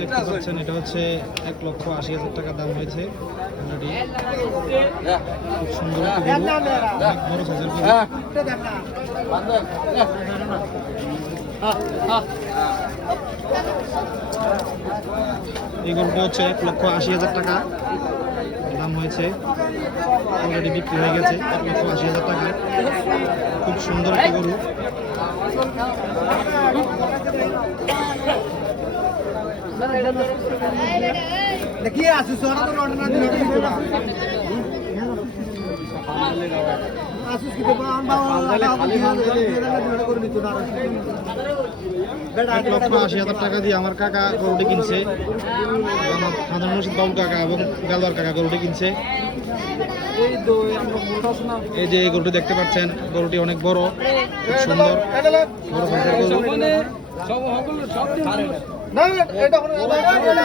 দেখতে পাচ্ছেন এটা হচ্ছে এক লক্ষ আশি হাজার টাকা দাম হয়েছে খুব সুন্দর অনেক বড় এই গরুটা হচ্ছে এক লক্ষ আশি হাজার টাকা। দাম হয়েছে। অলরেডি বিক্রি হয়ে গেছে, এক লক্ষ আশি হাজার টাকা। খুব সুন্দর একটি গরু। কি আছে সোনা তো লন্ডন এক লক্ষ আশি হাজার টাকা দিয়ে আমার কাকা গরুটি কিনছে। আমার সাধারণ রশিদ বাবু কাকা এবং গালদার কাকা গরুটি কিনছে। এই তো আমরা মোটা শোনা এই যে এই গরুটি দেখতে পাচ্ছেন গরুটি অনেক বড় খুব সুন্দর বড় সাইজের গরু।